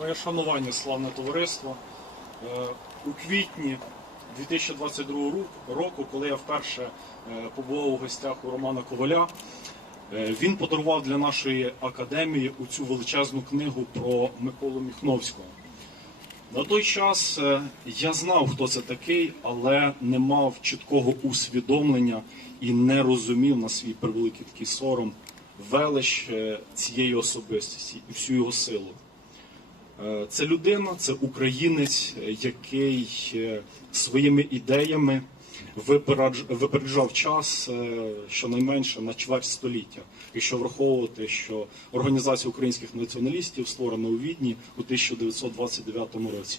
Моє шанування, славне товариство. Е, У квітні 2022 року, коли я вперше е, побував у гостях у Романа Коваля, е, він подарував для нашої академії цю величезну книгу про Миколу Міхновського. На той час я знав, хто це такий, але не мав чіткого усвідомлення і не розумів на свій превеликий такий сором велич цієї особистості і всю його силу. Е, Це людина, це українець, е, який е, своїми ідеями випереджав час щонайменше на чверть століття. Якщо враховувати, що організація українських націоналістів створена у Відні у 1929 році.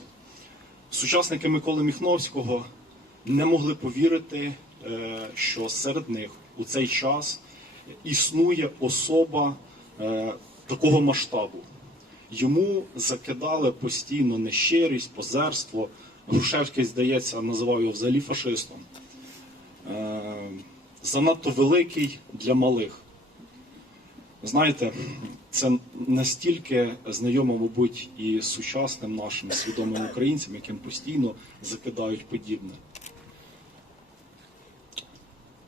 Сучасники Миколи Міхновського не могли повірити, що серед них у цей час існує особа такого масштабу. Йому закидали постійно нещирість, позерство. Грушевський, здається, називав його взагалі фашистом. Е, Занадто великий для малих. Знаєте, це настільки знайомо, мабуть, і сучасним нашим свідомим українцям, яким постійно закидають подібне.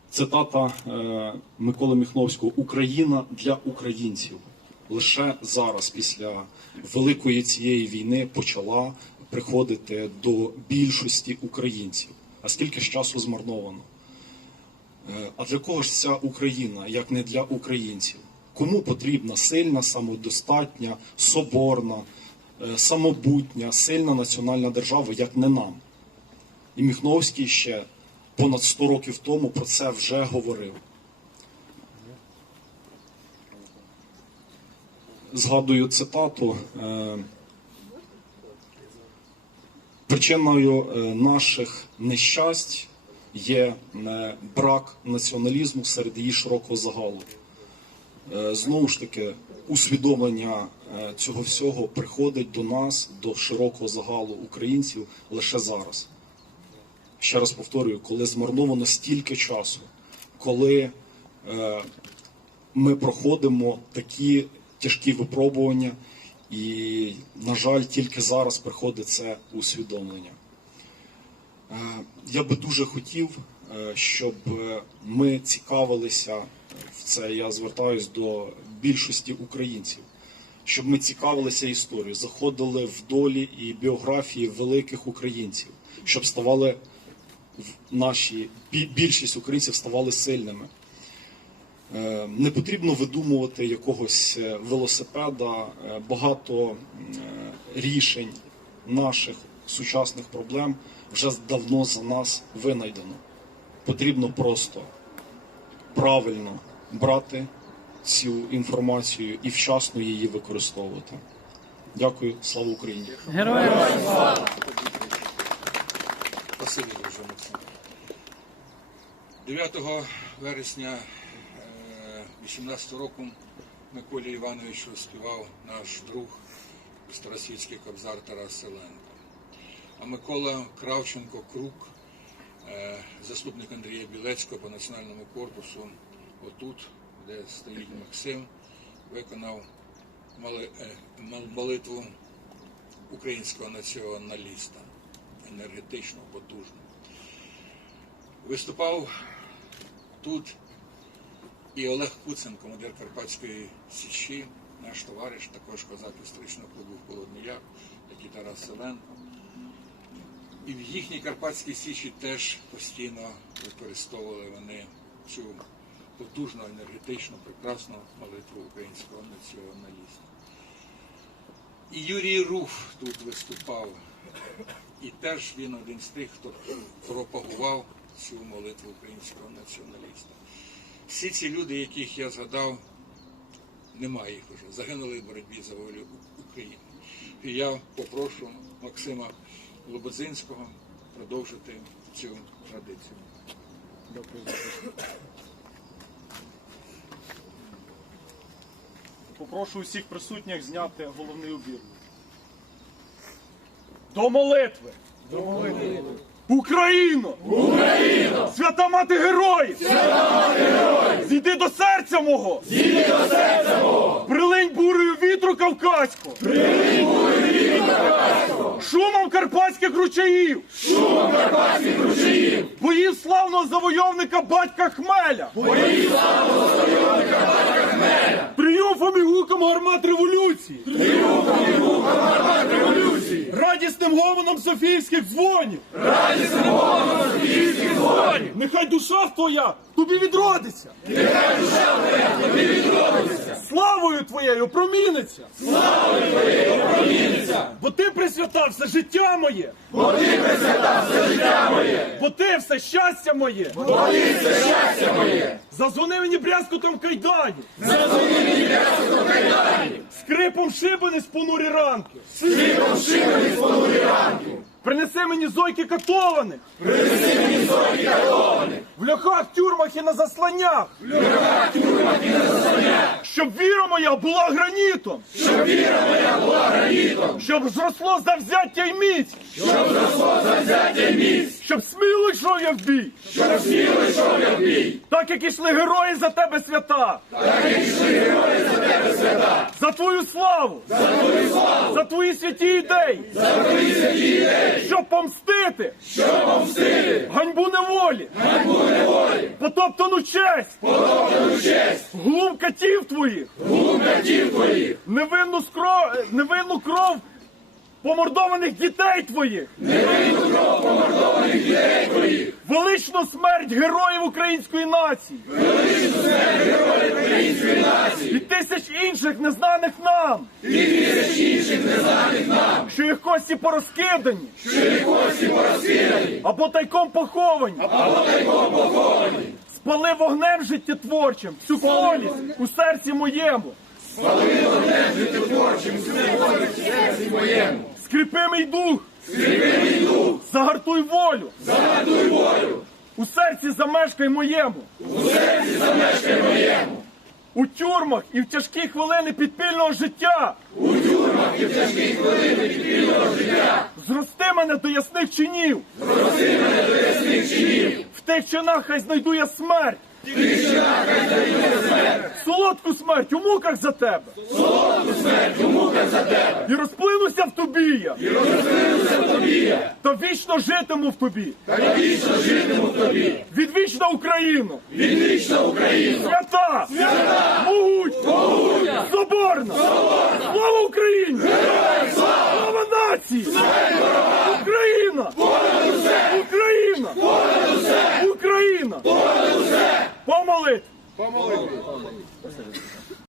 Цитата е, Миколи Міхновського Україна для українців. Лише зараз, після великої цієї війни, почала приходити до більшості українців. А скільки ж часу змарновано? Е, А для кого ж ця Україна, як не для українців? Кому потрібна сильна, самодостатня, соборна, е, самобутня, сильна національна держава, як не нам? І Міхновський ще понад 100 років тому про це вже говорив. Згадую цитату. е, Причиною е, наших нещасть є е, брак націоналізму серед її широкого загалу. Знову ж таки, усвідомлення цього всього приходить до нас, до широкого загалу українців лише зараз. Ще раз повторюю, коли змарновано стільки часу, коли ми проходимо такі тяжкі випробування, і, на жаль, тільки зараз приходить це усвідомлення. Е, Я би дуже хотів, е, щоб ми цікавилися в це. Я звертаюсь до більшості українців, щоб ми цікавилися історією, заходили в долі і біографії великих українців, щоб ставали наші більшість українців ставали сильними. Е, Не потрібно видумувати якогось е, велосипеда, е, багато рішень наших сучасних проблем вже давно за нас винайдено. Потрібно просто правильно брати цю інформацію і вчасно її використовувати. Дякую, слава Україні! Героям слава! Спасибі дуже, Максим. 9 вересня 18 року Миколі Івановичу співав наш друг старосвітський кобзар Тарас Селенко. А Микола Кравченко Крук, е, заступник Андрія Білецького по національному корпусу, отут, де стоїть Максим, виконав е, молитву українського націоналіста, енергетично, потужно. Виступав тут і Олег Куцин, командир Карпатської Січі, наш товариш, також козак історичного клубу Холодний Яр, як і Тарас Селенко. І в їхній Карпатській Січі теж постійно використовували вони цю потужну, енергетичну, прекрасну молитву українського націоналіста. І Юрій Руф тут виступав. І теж він один з тих, хто пропагував цю молитву українського націоналіста. Всі ці люди, яких я згадав, немає їх вже. Загинули в боротьбі за волю України. І я попрошу Максима Лободзинського продовжити цю традицію. Попрошу усіх присутніх зняти головний убір. До молитви! До молитви! Україно! Україно! Свята мати героїв! Свята мати героїв! Зійди до серця мого! Зійди до серця мого! Прилинь бурею вітру Кавказького! Шумом карпатських ручаїв! Шумом карпатських ручаїв! Боїв славного завойовника батька Хмеля! Боїв славного завойовника батька Хмеля! Тріумфом і гуком гармат революції! Тріумфом і гуком гармат революції! Радісним гомоном Софіївських дзвонів! Радісним гомоном Софіївських дзвонів! Нехай душа твоя тобі відродиться! Нехай душа твоя тобі відродиться! Славою твоєю проміниться! Бо ти присвятав все життя моє. Бо ти присвятав все життя моє. Бо ти все щастя моє. Бо ти все щастя моє. Зазвони мені брязкотом кайдані. Зазвони мені брязкотом кайдані. Скрипом шибани з понурі ранки. Скрипом шибани з понурі ранки. Принеси мені зойки катованих. Принеси мені зойки катованих. В льохах, тюрмах і на засланнях. В льохах, тюрмах і на засланнях. Щоб віра моя була гранітом. Щоб зросло завзяття й міць. Щоб зросло завзяття й міць. Щоб сміло йшов я в бій. Щоб сміло йшов я в бій. Так як ішли герої за тебе свята. Так як ішли герої за тебе свята. За твою славу. За твою славу. За твої святі ідеї. За твої святі ідеї. Щоб помстити. Щоб помстити. Ганьбу неволі. Ганьбу неволі. Потоптану честь. Потоптану честь. Глум катів твоїх. Невинну скро... невинну кров помордованих дітей твоїх. Невинну кров помордованих дітей твоїх. Величну смерть героїв української нації. Величну смерть героїв української нації. І тисяч інших незнаних нам. І тисяч інших незнаних нам. Що їх кості порозкидані. Що їх кості порозкидані. Або тайком поховані. Або тайком поховані. Спали вогнем життєтворчим всю колість у серці моєму. Скріпи мій дух! Скріпи мій дух! Загартуй волю! Загартуй волю! У серці замешкай моєму! У серці замешкай моєму! У тюрмах і в тяжкі хвилини підпільного життя! У тюрмах і в тяжкі хвилини підпільного життя! Зрости мене до ясних чинів! Зрости мене до ясних чинів! В тих чинах хай знайду я смерть! В тих чинах хай знайду я смерть! Солодку смерть у муках за тебе! І розплинуся в тобі я. І розплинуся в тобі я. Та вічно житиму в тобі. Та вічно житиму в тобі. Відвічна Україну. Відвічна Україну. Свята. Свята. Могуть. Могуть. Соборна. Соборна. Слава Україні. Героям слава. Слава нації. Смерть ворогам. Olha,